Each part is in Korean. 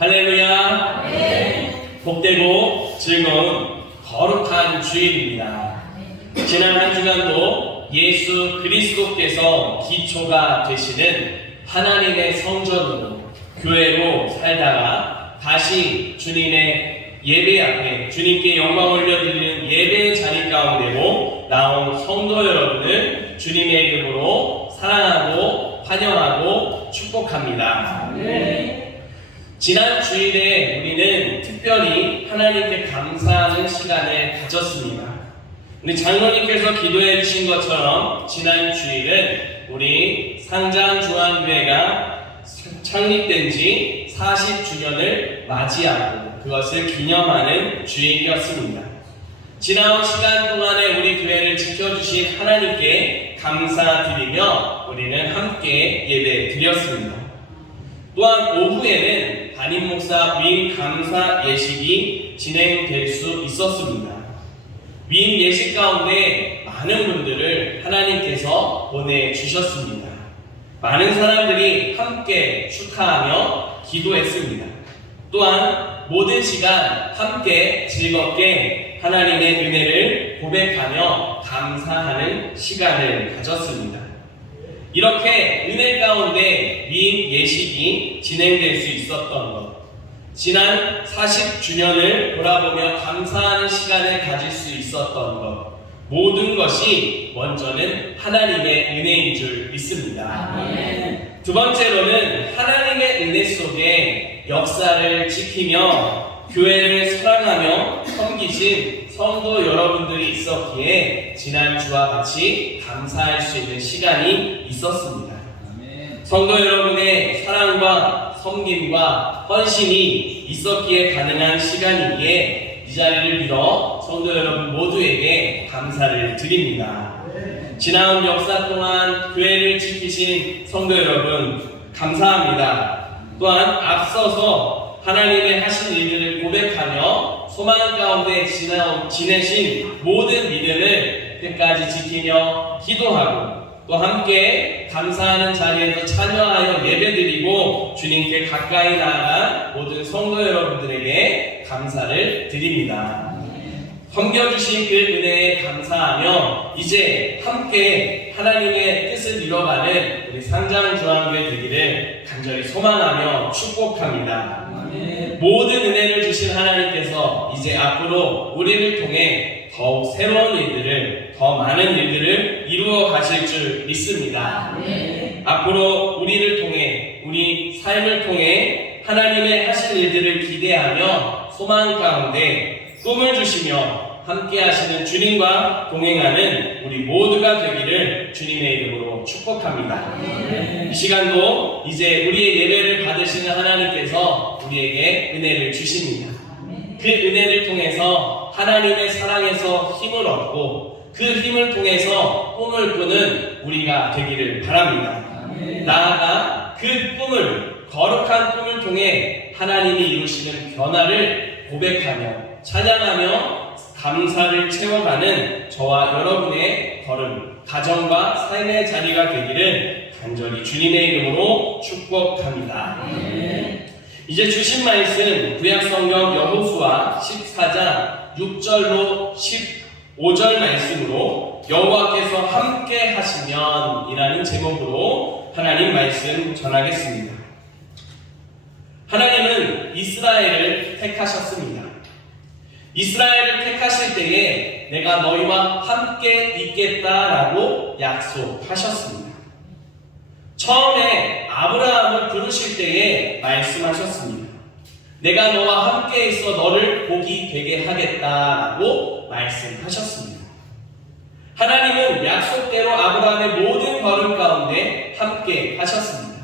할렐루야. 복되고 즐거운 거룩한 주일입니다. 지난 한 주간도 예수 그리스도께서 기초가 되시는 하나님의 성전으로 교회로 살다가 다시 주님의 예배 앞에 주님께 영광 올려드리는 예배의 자리 가운데로 나온 성도 여러분을 주님의 이름으로 사랑하고 환영하고 축복합니다. 지난 주일에 우리는 특별히 하나님께 감사하는 시간을 가졌습니다. 우리 장로님께서 기도해 주신 것처럼 지난 주일은 우리 상장중앙교회가 창립된 지 40주년을 맞이하고 그것을 기념하는 주일이었습니다. 지나온 시간 동안에 우리 교회를 지켜주신 하나님께 감사드리며 우리는 함께 예배 드렸습니다. 또한 오후에는 담임 목사 위임 감사 예식이 진행될 수 있었습니다. 위임 예식 가운데 많은 분들을 하나님께서 보내주셨습니다. 많은 사람들이 함께 축하하며 기도했습니다. 또한 모든 시간 함께 즐겁게 하나님의 은혜를 고백하며 감사하는 시간을 가졌습니다. 이렇게 은혜 가운데 위임 예식이 진행될 수 있었던 것, 지난 40주년을 돌아보며 감사하는 시간을 가질 수 있었던 것, 모든 것이 먼저는 하나님의 은혜인 줄 믿습니다. 두 번째로는 하나님의 은혜 속에 역사를 지키며 교회를 사랑하며 섬기신 성도 여러분들이 있었기에 지난주와 같이 감사할 수 있는 시간이 있었습니다. 성도 여러분의 사랑과 섬김과 헌신이 있었기에 가능한 시간이기에 이 자리를 빌어 성도 여러분 모두에게 감사를 드립니다. 지나온 역사 동안 교회를 지키신 성도 여러분 감사합니다. 또한 앞서서 하나님의 하신 일들을 고백하며 소망 가운데 지내신 모든 믿음을 끝까지 지키며 기도하고 또 함께 감사하는 자리에서 참여하여 예배드리고 주님께 가까이 나아간 모든 성도 여러분들에게 감사를 드립니다. 섬겨주신 그 은혜에 감사하며 이제 함께 하나님의 뜻을 이뤄가는 우리 상장중앙교회 되기를 간절히 소망하며 축복합니다. 모든 은혜를 주신 하나님께서 이제 앞으로 우리를 통해 더욱 새로운 일들을, 더 많은 일들을 이루어 가실 줄 믿습니다. 앞으로 우리를 통해, 우리 삶을 통해 하나님의 하신 일들을 기대하며 소망 가운데 꿈을 주시며 함께 하시는 주님과 동행하는 우리 모두가 되기를 주님의 이름으로 축복합니다. 이 시간도 이제 우리의 예배를 받으시는 하나님께서 우리에게 은혜를 주십니다. 그 은혜를 통해서 하나님의 사랑에서 힘을 얻고 그 힘을 통해서 꿈을 꾸는 우리가 되기를 바랍니다. 나아가 그 꿈을, 거룩한 꿈을 통해 하나님이 이루시는 변화를 고백하며 찬양하며 감사를 채워가는 저와 여러분의 걸음, 가정과 삶의 자리가 되기를 간절히 주님의 이름으로 축복합니다. 이제 주신 말씀 구약성경 여호수아 14장 6절로 15절 말씀으로 여호와께서 함께 하시면 이라는 제목으로 하나님 말씀 전하겠습니다. 하나님은 이스라엘을 택하셨습니다. 이스라엘을 택하실 때에 내가 너희와 함께 있겠다라고 약속하셨습니다. 처음에 아브라함을 부르실 때에 말씀하셨습니다. 내가 너와 함께 있어 너를 복이 되게 하겠다라고 말씀하셨습니다. 하나님은 약속대로 아브라함의 모든 걸음 가운데 함께 하셨습니다.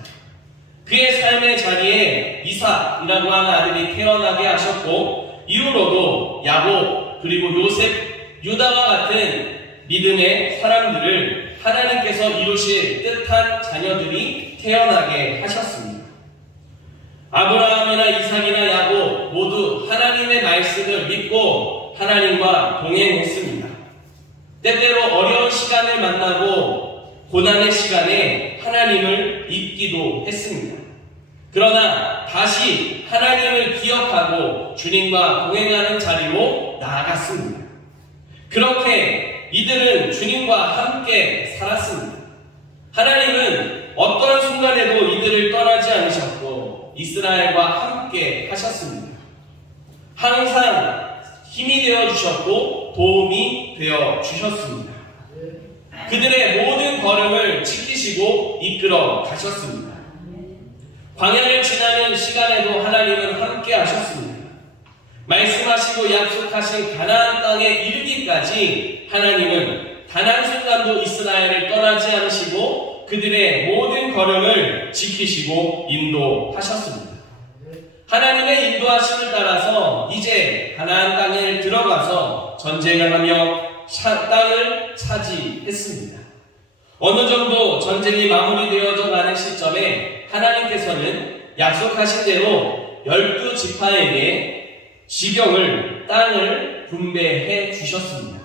그의 삶의 자리에 이삭이라고 하는 아들이 태어나게 하셨고 이후로도 야곱 그리고 요셉, 유다와 같은 믿음의 사람들을 하나님께서 이루실 뜻한 자녀들이 태어나게 하셨습니다. 아브라함이나 이삭이나 야곱 모두 하나님의 말씀을 믿고 하나님과 동행했습니다. 때때로 어려운 시간을 만나고 고난의 시간에 하나님을 잊기도 했습니다. 그러나 다시 하나님을 기억하고 주님과 동행하는 자리로 나아갔습니다. 그렇게 이들은 주님과 함께 살았습니다. 하나님은 어떤 순간에도 이들을 떠나지 않으셨고 이스라엘과 함께 하셨습니다. 항상 힘이 되어 주셨고 도움이 되어 주셨습니다. 그들의 모든 걸음을 지키시고 이끌어 가셨습니다. 광야를 지나는 시간에도 하나님은 함께 하셨습니다. 말씀하시고 약속하신 가나안 땅에 이르기까지 하나님은 단 한순간도 이스라엘을 떠나지 않으시고 그들의 모든 걸음을 지키시고 인도하셨습니다. 하나님의 인도하심을 따라서 이제 가나안 땅에 들어가서 전쟁을 하며 땅을 차지했습니다. 어느 정도 전쟁이 마무리되어져 가는 시점에 하나님께서는 약속하신 대로 12지파에게 지경을 땅을 분배해 주셨습니다.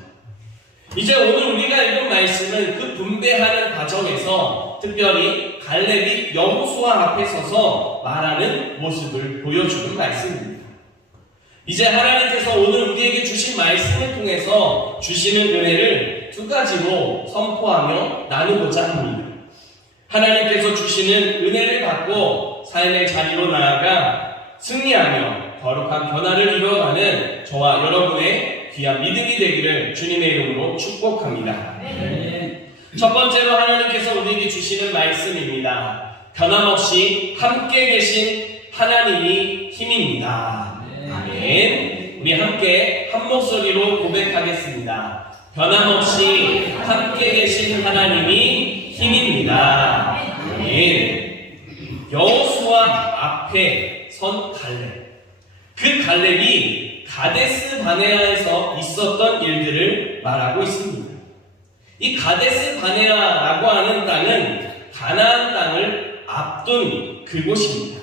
이제 오늘 우리가 읽은 말씀은 그 분배하는 과정에서 특별히 갈렙이 여호수아 앞에 서서 말하는 모습을 보여주는 말씀입니다. 이제 하나님께서 오늘 우리에게 주신 말씀을 통해서 주시는 은혜를 두 가지로 선포하며 나누고자 합니다. 하나님께서 주시는 은혜를 받고 삶의 자리로 나아가 승리하며 거룩한 변화를 이루어가는 저와 여러분의 귀한 믿음이 되기를 주님의 이름으로 축복합니다. 첫 번째로 하나님께서 우리에게 주시는 말씀입니다. 변함없이 함께 계신 하나님이 힘입니다. 아멘. 우리 함께 한 목소리로 고백하겠습니다. 변함없이 함께 계신 하나님이 힘입니다. 아멘. 여호수아 앞에 선 갈렙. 그 갈렙이 가데스 바네아에서 있었던 일들을 말하고 있습니다. 이 가데스 바네아라고 하는 땅은 가나안 땅을 앞둔 그곳입니다.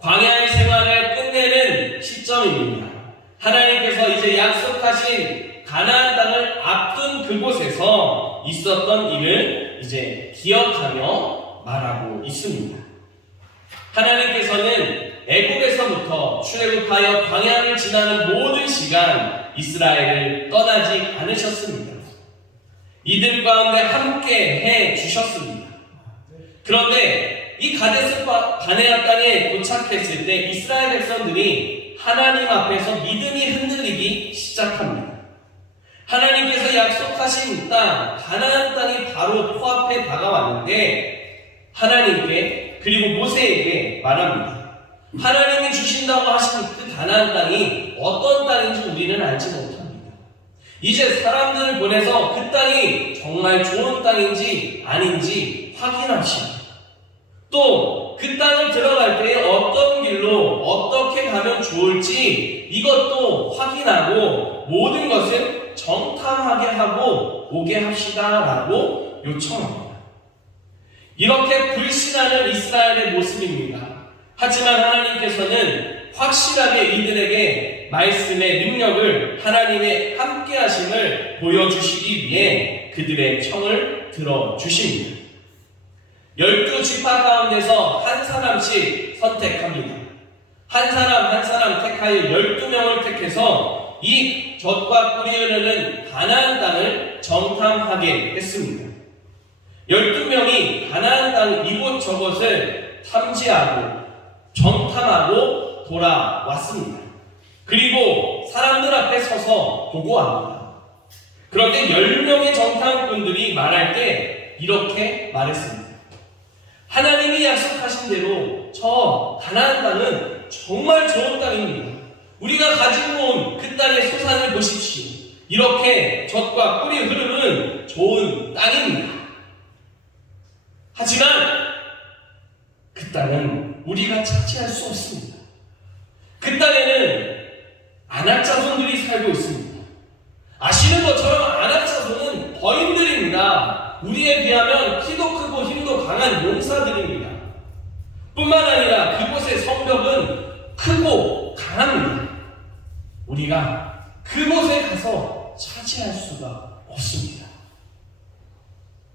광야의 생활을 끝내는 시점입니다. 하나님께서 이제 약속하신 가나안 땅을 앞둔 그곳에서 있었던 일을 이제 기억하며 말하고 있습니다. 하나님께서는 애국에서부터 출애굽하여 광야를 지나는 모든 시간 이스라엘을 떠나지 않으셨습니다. 이들 가운데 함께 해 주셨습니다. 그런데 이 가데스 바네아 땅에 도착했을 때 이스라엘 백성들이 하나님 앞에서 믿음이 흔들리기 시작합니다. 하나님께서 약속하신 땅, 가나안 땅이 바로 코앞에 다가왔는데 하나님께 그리고 모세에게 말합니다. 하나님이 주신다고 하신 그 가나안 땅이 어떤 땅인지 우리는 알지 못합니다. 이제 사람들을 보내서 그 땅이 정말 좋은 땅인지 아닌지 확인합시다. 또 그 땅을 들어갈 때 어떤 길로 어떻게 가면 좋을지 이것도 확인하고 모든 것을 정탐하게 하고 오게 합시다라고 요청합니다. 이렇게 불신하는 이스라엘의 모습입니다. 하지만 하나님께서는 확실하게 이들에게 말씀의 능력을 하나님의 함께하심을 보여주시기 위해 그들의 청을 들어주십니다. 12지파 가운데서 한 사람씩 선택합니다. 한 사람 택하여 12명을 택해서 이 젖과 꿀이 흐르는 가나안 땅을 정탐하게 했습니다. 12명이 가나안 땅 이곳저곳을 탐지하고 정탐하고 돌아왔습니다. 그리고 사람들 앞에 서서 보고합니다. 그런데 10명의 정탐꾼들이 말할 때 이렇게 말했습니다. 하나님이 약속하신 대로 저 가나안 땅은 정말 좋은 땅입니다. 우리가 가지고 온 그 땅의 소산을 보십시오. 이렇게 젖과 꿀이 흐르는 좋은 땅입니다. 하지만 그 땅은 우리가 차지할 수 없습니다. 그 땅에는 아낙 자손들이 살고 있습니다. 아시는 것처럼 아낙 자손은 거인들입니다. 우리에 비하면 키도 크고 힘도 강한 용사들입니다. 뿐만 아니라 그곳의 성벽은 크고 강합니다. 우리가 그곳에 가서 차지할 수가 없습니다.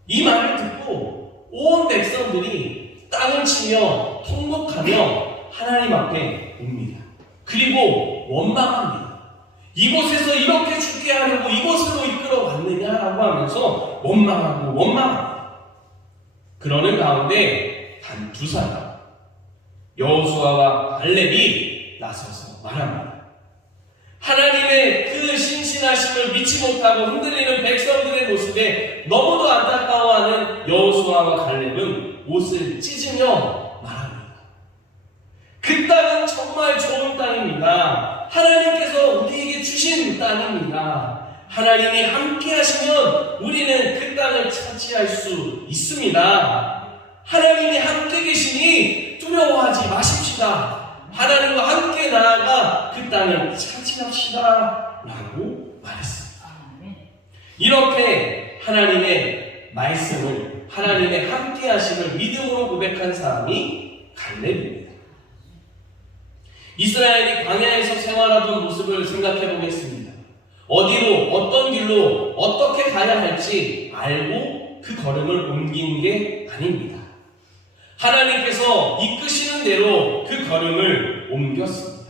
이 말을 듣고 온 백성들이 땅 땅을 치며 통곡하며 하나님 앞에 옵니다. 그리고 원망합니다. 이곳에서 이렇게 죽게 하려고 이곳으로 이끌어 왔느냐라고 하면서 원망합니다. 그러는 가운데 단 두 사람, 여호수아와 갈렙이 나서서 말합니다. 하나님의 그 신실하심을 믿지 못하고 흔들리는 백성들의 모습에 너무도 안타까워하는 여호수아와 갈렙은 옷을 찢으며 말합니다. 그 땅은 정말 좋은 땅입니다. 하나님께서 우리에게 주신 땅입니다. 하나님이 함께 하시면 우리는 그 땅을 차지할 수 있습니다. 하나님이 함께 계시니 두려워하지 마십시다. 하나님과 함께 나아가 그 땅을 차지합시다 라고 말했습니다. 이렇게 하나님의 말씀을, 하나님의 함께 하심을 믿음으로 고백한 사람이 갈렙입니다. 이스라엘이 광야에서 생활하던 모습을 생각해 보겠습니다. 어디로, 어떤 길로, 어떻게 가야 할지 알고 그 걸음을 옮긴 게 아닙니다. 하나님께서 이끄시는 대로 그 걸음을 옮겼습니다.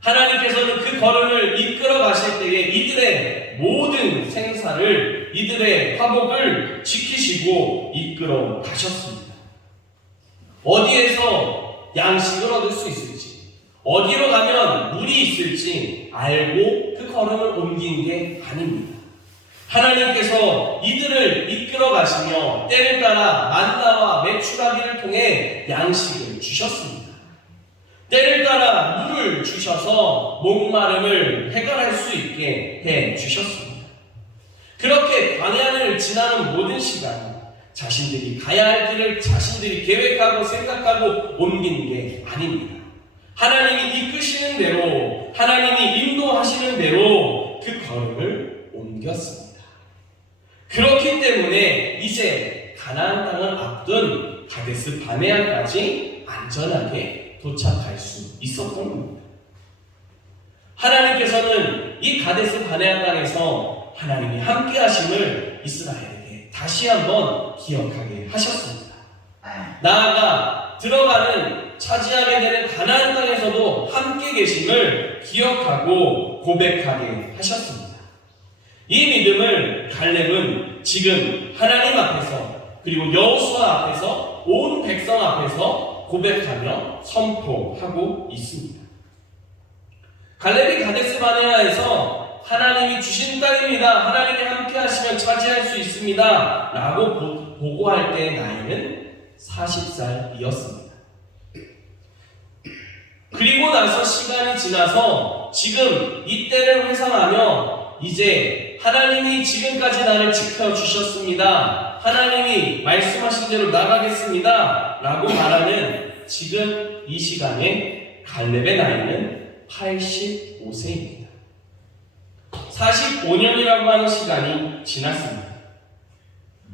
하나님께서는 그 걸음을 이끌어 가실 때에 이들의 모든 생사를, 이들의 화복을 지키시고 이끌어 가셨습니다. 어디에서 양식을 얻을 수 있을지, 어디로 가면 물이 있을지 알고 그 걸음을 옮긴 게 아닙니다. 하나님께서 이들을 이끌어 가시며 때를 따라 만나와 메추라기를 통해 양식을 주셨습니다. 때를 따라 물을 주셔서 목마름을 해결할 수 있게 해 주셨습니다. 그렇게 광야를 지나는 모든 시간, 자신들이 가야 할 길을 자신들이 계획하고 생각하고 옮긴 게 아닙니다. 하나님이 이끄시는 대로, 하나님이 인도하시는 대로 그 걸음을 옮겼습니다. 그렇기 때문에 이제 가나안 땅을 앞둔 가데스 바네아까지 안전하게 도착할 수 있었던 겁니다. 하나님께서는 이 가데스 바네아 땅에서 하나님이 함께 하심을 이스라엘에게 다시 한번 기억하게 하셨습니다. 나아가 들어가는, 차지하게 되는 가나안 땅에서도 함께 계심을 기억하고 고백하게 하셨습니다. 이 믿음을 갈렙은 지금 하나님 앞에서, 그리고 여호수아 앞에서, 온 백성 앞에서 고백하며 선포하고 있습니다. 갈렙이 가데스 바네아에서 하나님이 주신 땅입니다, 하나님이 함께 하시면 차지할 수 있습니다 라고 보고할 때의 나이는 40살이었습니다. 그리고 나서 시간이 지나서 지금 이때를 회상하며 이제 하나님이 지금까지 나를 지켜주셨습니다, 하나님이 말씀하신 대로 나가겠습니다 라고 말하는 지금 이 시간에 갈렙의 나이는 85세입니다. 45년이라고 하는 시간이 지났습니다.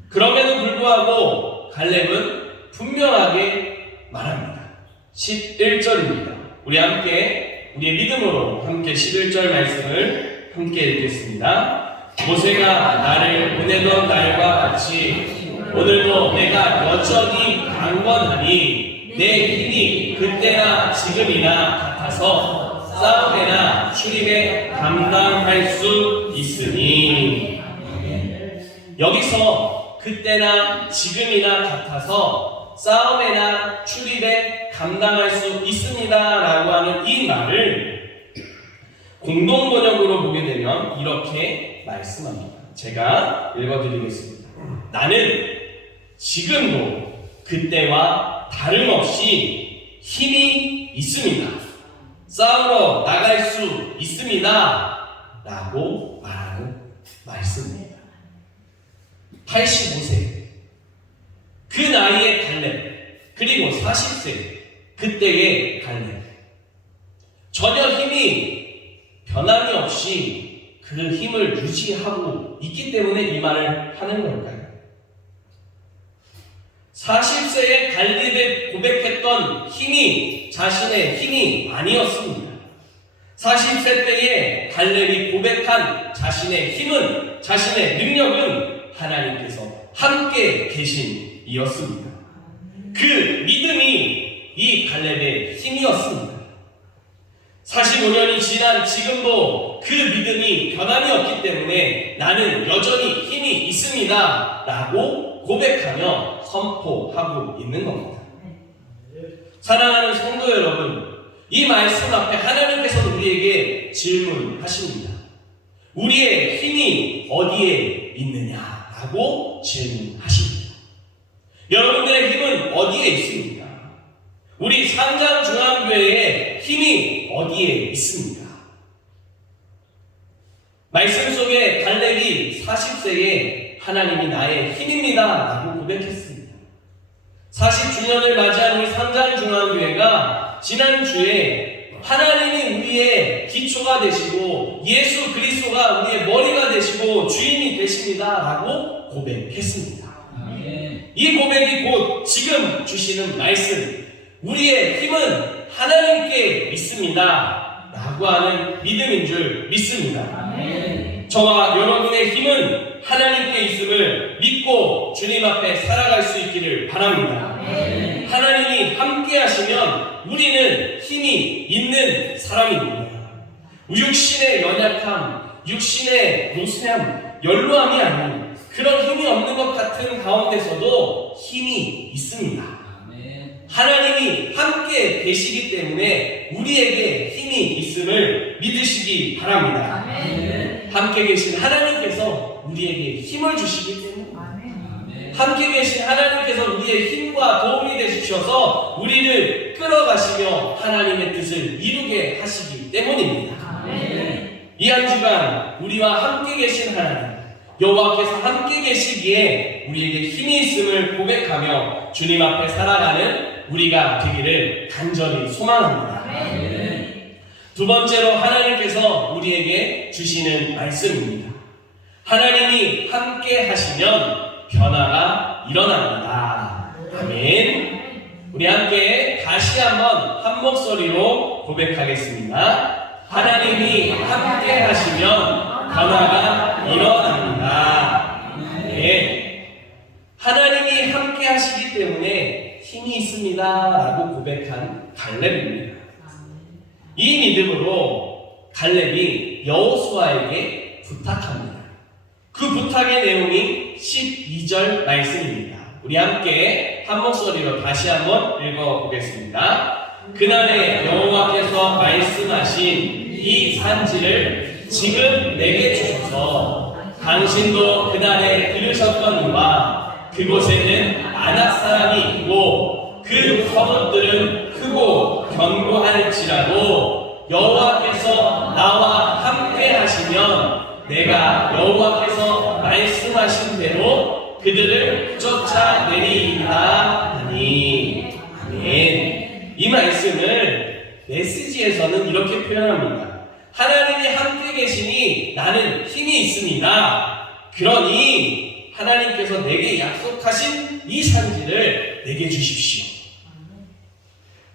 그럼에도 불구하고 갈렙은 분명하게 말합니다. 11절입니다. 우리 함께, 우리의 믿음으로 함께 11절 말씀을 함께 읽겠습니다. 모세가 나를 보내던 날과 같이 오늘도 내가 여전히 강건하니 내 힘이 그때나 지금이나 같아서 싸움에나 출입에 감당할 수 있으니. 여기서 그때나 지금이나 같아서 싸움에나 출입에 감당할 수 있습니다 라고 하는 이 말을 공동번역으로 보게 되면 이렇게 말씀합니다. 제가 읽어드리겠습니다. 나는 지금도 그때와 다름없이 힘이 있습니다. 싸우러 나갈 수 있습니다 라고 말하는 말씀입니다. 85세 그 나이의 갈렙, 그리고 40세 그때의 갈렙, 전혀 힘이 변함이 없이 그 힘을 유지하고 있기 때문에 이 말을 하는 걸까요? 40세의 갈렙에 고백했던 힘이 자신의 힘이 아니었습니다. 40세 때에 갈렙이 고백한 자신의 힘은, 자신의 능력은 하나님께서 함께 계신 이었습니다. 그 믿음이 이 갈렙의 힘이었습니다. 45년이 지난 지금도 그 믿음이 변함이 없기 때문에 나는 여전히 힘이 있습니다 라고 고백하며 선포하고 있는 겁니다. 사랑하는 성도 여러분, 이 말씀 앞에 하나님께서 우리에게 질문하십니다. 우리의 힘이 어디에 있느냐라고 질문하십니다. 여러분들의 힘은 어디에 있습니까? 우리 상장중앙교회의 힘이 어디에 있습니까? 말씀 속에 갈렙이 40세에 하나님이 나의 힘입니다 라고 고백했습니다. 40주년을 맞이한 우리 상장중앙교회가 지난주에 하나님이 우리의 기초가 되시고 예수 그리스도가 우리의 머리가 되시고 주인이 되십니다 라고 고백했습니다. 이 고백이 곧 지금 주시는 말씀, 우리의 힘은 하나님께 있습니다 라고 하는 믿음인 줄 믿습니다. 저와 여러분의 힘은 하나님께 있음을 믿고 주님 앞에 살아갈 수 있기를 바랍니다. 하나님이 함께 하시면 우리는 힘이 있는 사람입니다. 육신의 연약함, 육신의 노쇠함, 연로함이 아닌 그런 힘이 없는 것 같은 가운데서도 힘이 있습니다. 하나님이 함께 계시기 때문에 우리에게 힘이 있음을 믿으시기 바랍니다. 함께 계신 하나님께서 우리에게 힘을 주시기 때문에 함께 계신 하나님께서 우리의 힘과 도움이 되시셔서 우리를 끌어가시며 하나님의 뜻을 이루게 하시기 때문입니다. 이 한 주간 우리와 함께 계신 하나님, 여호와께서 함께 계시기에 우리에게 힘이 있음을 고백하며 주님 앞에 살아가는 우리가 되기를 간절히 소망합니다. 두 번째로 하나님께서 우리에게 주시는 말씀입니다. 하나님이 함께 하시면 변화가 일어납니다. 아멘. 우리 함께 다시 한번 한 목소리로 고백하겠습니다. 하나님이 함께 하시면 변화가 일어납니다. 네. 하나님이 함께 하시기 때문에 힘이 있습니다 라고 고백한 갈렙입니다. 이 믿음으로 갈렙이 여호수아에게 부탁합니다. 그 부탁의 내용이 12절 말씀입니다. 우리 함께 한 목소리로 다시 한번 읽어보겠습니다. 그날에 여호와께서 말씀하신 이 산지를 지금 내게 주셔서 당신도 그날에 들으셨거니와 그곳에는 아낙 사람이 있고 그 성읍들은 크고 견고할지라도 여호와께서 나와 함께 하시면 내가 여호와께서 말씀하신 대로 그들을 쫓아내리이다 하니. 아멘. 이 말씀을 메시지에서는 이렇게 표현합니다. 하나님이 함께 계시니 나는 힘이 있습니다. 그러니 하나님께서 내게 약속하신 이 산지를 내게 주십시오.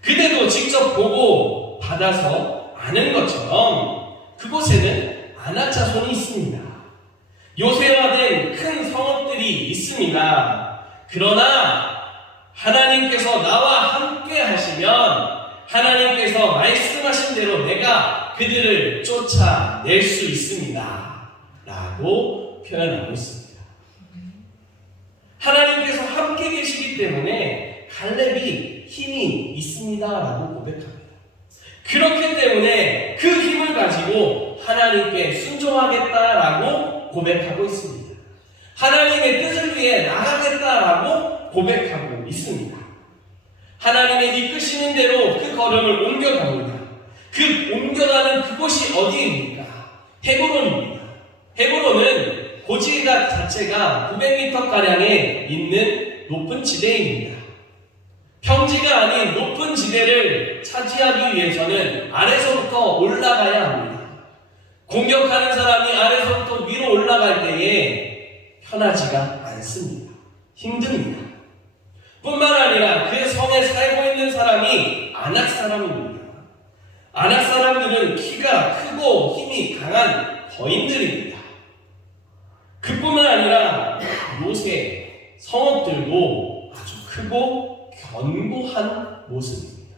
그대도 직접 보고 받아서 아는 것처럼 그곳에는 아낙 자손이 있습니다. 요새화된 큰 성읍들이 있습니다. 그러나 하나님께서 나와 함께 하시면 하나님께서 말씀하신 대로 내가 그들을 쫓아낼 수 있습니다 라고 표현하고 있습니다. 하나님께서 함께 계시기 때문에 갈렙이 힘이 있습니다 라고 고백합니다. 그렇기 때문에 그 힘을 가지고 하나님께 순종하겠다라고 고백하고 있습니다. 하나님의 뜻을 위해 나가겠다라고 고백하고 있습니다. 하나님의 이끄시는 대로 그 걸음을 옮겨갑니다. 그 옮겨가는 그곳이 어디입니까? 헤브론입니다. 헤브론은 고지가 자체가 900m가량에 있는 높은 지대입니다. 평지가 아닌 높은 지대를 차지하기 위해서는 아래서부터 올라가야 합니다. 공격하는 사람이 아래서부터 위로 올라갈 때에 편하지가 않습니다. 힘듭니다. 뿐만 아니라 그 성에 살고 있는 사람이 아낙 사람입니다. 아낙 사람들은 키가 크고 힘이 강한 거인들입니다. 그뿐만 아니라 요새 성읍들도 아주 크고 견고한 모습입니다.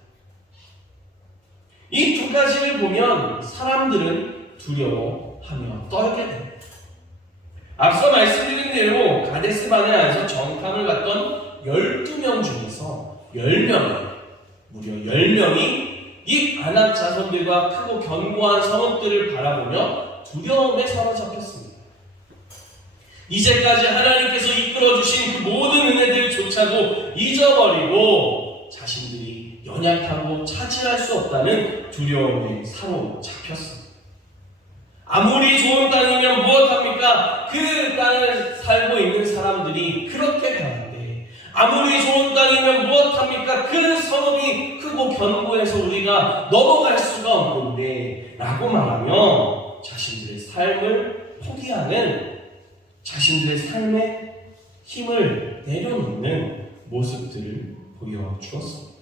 이 두 가지를 보면 사람들은 두려워하며 떨게 됩니다. 앞서 말씀드린 대로 가데스 바네아에서 정탐을 갔던 12명 중에서 10명이, 무려 10명이 이 아낙 자손들과 크고 견고한 성읍들을 바라보며 두려움에 사로잡혔습니다. 이제까지 하나님께서 이끌어주신 그 모든 은혜들조차도 잊어버리고 자신들이 연약하고 차지할 수 없다는 두려움에 사로잡혔습니다. 아무리 좋은 땅이면 무엇합니까? 그 땅을 살고 있는 사람들이 그렇게 강한데, 아무리 좋은 땅이면 무엇합니까? 그 성읍이 크고 견고해서 우리가 넘어갈 수가 없는데 라고 말하며 자신들의 삶을 포기하는, 자신들의 삶의 힘을 내려놓는 모습들을 보여주었습니다.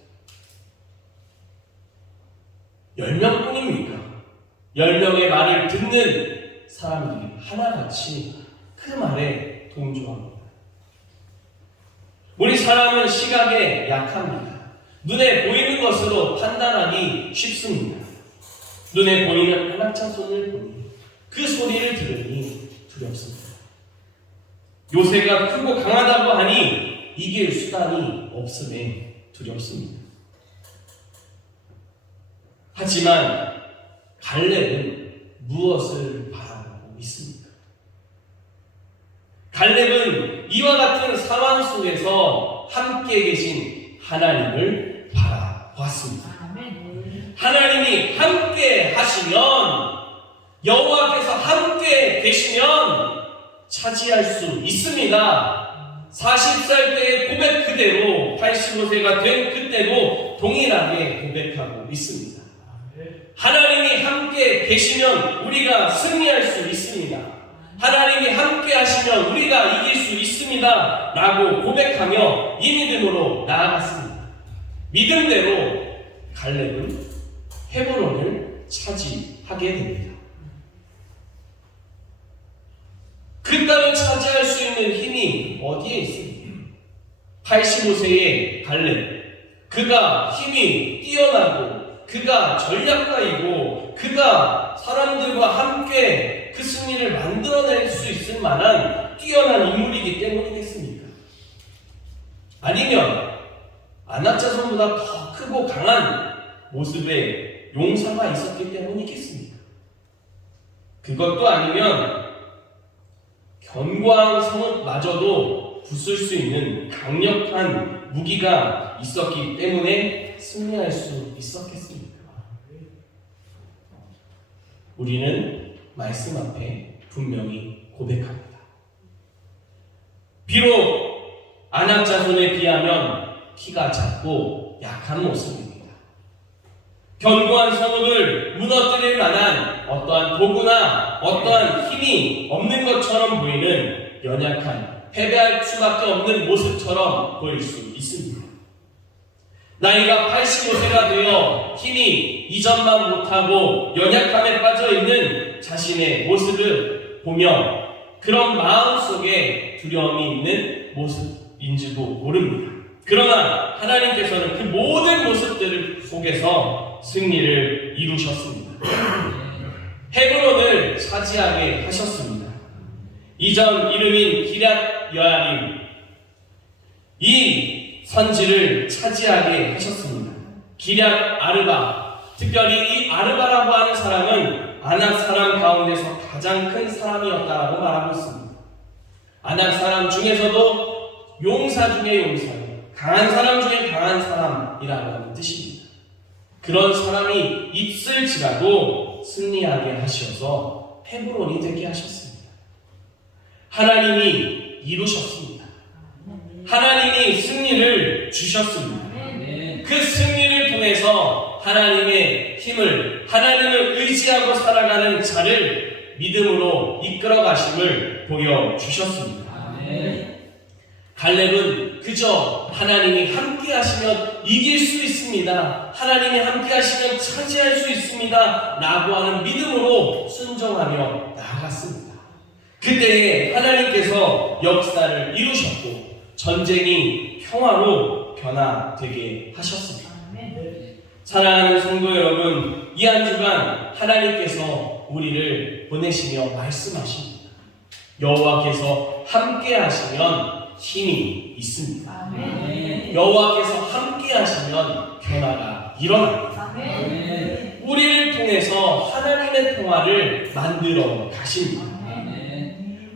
10명뿐입니까? 10명의 말을 듣는 사람들이 하나같이 그 말에 동조합니다. 우리 사람은 시각에 약합니다. 눈에 보이는 것으로 판단하기 쉽습니다. 눈에 보이는 안악자손을 보니 그 소리를 들으니 두렵습니다. 요새가 크고 강하다고 하니 이길 수단이 없음에 두렵습니다. 하지만 갈렙은 무엇을 바라보고 있습니까? 갈렙은 이와 같은 상황 속에서 함께 계신 하나님을 바라보았습니다. 하나님이 함께 하시면, 여호와께서 함께 계시면 차지할 수 있습니다. 40살 때의 고백 그대로 85세가 된 그때도 동일하게 고백하고 있습니다. 하나님이 함께 계시면 우리가 승리할 수 있습니다. 하나님이 함께 하시면 우리가 이길 수 있습니다 라고 고백하며 이 믿음으로 나아갔습니다. 믿음대로 갈렙은 헤브론을 차지하게 됩니다. 그 땅을 차지할 수 있는 힘이 어디에 있습니까? 85세의 갈렙, 그가 힘이 뛰어나고 그가 전략가이고 그가 사람들과 함께 그 승리를 만들어낼 수 있을 만한 뛰어난 인물이기 때문이겠습니까? 아니면 안악자손보다 더 크고 강한 모습의 용사가 있었기 때문이겠습니까? 그것도 아니면 견고한 성읍마저도 부술 수 있는 강력한 무기가 있었기 때문에 승리할 수 있었겠습니까? 우리는 말씀 앞에 분명히 고백합니다. 비록 아낙 자손에 비하면 키가 작고 약한 모습입니다. 견고한 성읍을 무너뜨릴 만한 어떠한 도구나 어떠한 힘이 없는 것처럼 보이는 연약한, 패배할 수밖에 없는 모습처럼 보일 수 있습니다. 나이가 85세가 되어 힘이 이전만 못하고 연약함에 빠져있는 자신의 모습을 보며 그런 마음속에 두려움이 있는 모습인지도 모릅니다. 그러나 하나님께서는 그 모든 모습들 속에서 승리를 이루셨습니다. 헤브론을 차지하게 하셨습니다. 이전 이름인 기럇 여아림, 이 선지를 차지하게 하셨습니다. 기럇 아르바, 특별히 이 아르바라고 하는 사람은 아낙 사람 가운데서 가장 큰 사람이었다라고 말하고 있습니다. 아낙 사람 중에서도 용사 중에 용사예요. 강한 사람 중에 강한 사람이라고 하는 뜻입니다. 그런 사람이 있을지라도 승리하게 하셔서 헤브론이 되게 하셨습니다. 하나님이 이루셨습니다. 하나님이 승리를 주셨습니다. 그 승리를 통해서 하나님의 힘을, 하나님을 의지하고 살아가는 자를 믿음으로 이끌어 가심을 보여주셨습니다. 갈렙은 그저 하나님이 함께 하시면 이길 수 있습니다, 하나님이 함께 하시면 차지할 수 있습니다 라고 하는 믿음으로 순종하며 나아갔습니다. 그때에 하나님께서 역사를 이루셨고 전쟁이 평화로 변화되게 하셨습니다. 사랑하는 성도 여러분, 이 한 주간 하나님께서 우리를 보내시며 말씀하십니다. 여호와께서 함께 하시면 힘이 있습니다. 여호와께서 함께 하시면 변화가 일어납니다. 우리를 통해서 하나님의 평화를 만들어 가십니다.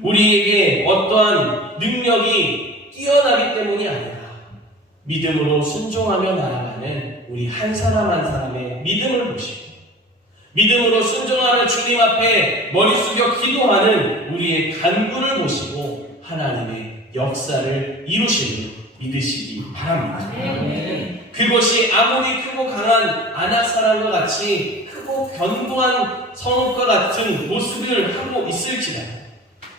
우리에게 어떠한 능력이 뛰어나기 때문이 아니라 믿음으로 순종하며 나아가는 우리 한 사람 한 사람의 믿음을 보시고, 믿음으로 순종하는 주님 앞에 머리 숙여 기도하는 우리의 간구를 보시고 하나님의 역사를 이루심을 믿으시기 바랍니다. 그것이 아무리 크고 강한 아낙사람과 같이 크고 견고한 성읍과 같은 모습을 하고 있을지라도,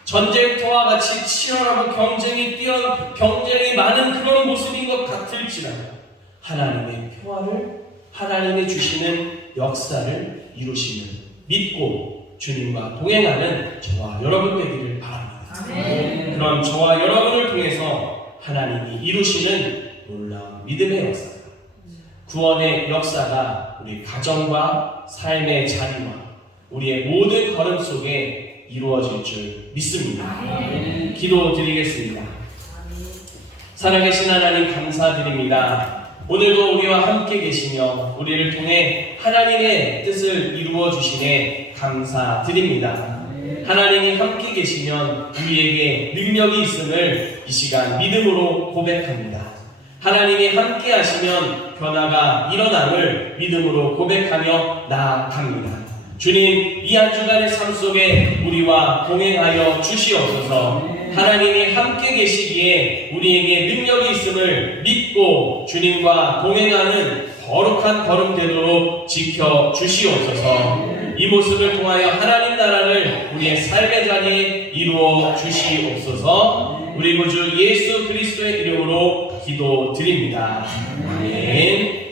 전쟁터와 같이 치열하고 경쟁이 많은 그런 모습인 것 같을지라도 하나님의 평화를, 하나님의 주시는 역사를 이루시는 믿고 주님과 동행하는 저와 여러분 되기를 바랍니다. 그런 저와 여러분을 통해서 하나님이 이루시는 놀라운 믿음의 역사, 구원의 역사가 우리 가정과 삶의 자리와 우리의 모든 걸음 속에 이루어질 줄 믿습니다. 기도드리겠습니다. 살아계신 하나님 감사드립니다. 오늘도 우리와 함께 계시며 우리를 통해 하나님의 뜻을 이루어 주시네 감사드립니다. 하나님이 함께 계시면 우리에게 능력이 있음을 이 시간 믿음으로 고백합니다. 하나님이 함께 하시면 변화가 일어남을 믿음으로 고백하며 나아갑니다. 주님, 이 한 주간의 삶 속에 우리와 동행하여 주시옵소서. 하나님이 함께 계시기에 우리에게 능력이 있음을 믿고 주님과 동행하는 거룩한 걸음 되도록 지켜 주시옵소서. 이 모습을 통하여 하나님 나라를 우리의 삶의 자리에 이루어 주시옵소서. 우리 구주 예수 그리스도의 이름으로 기도드립니다. 아멘.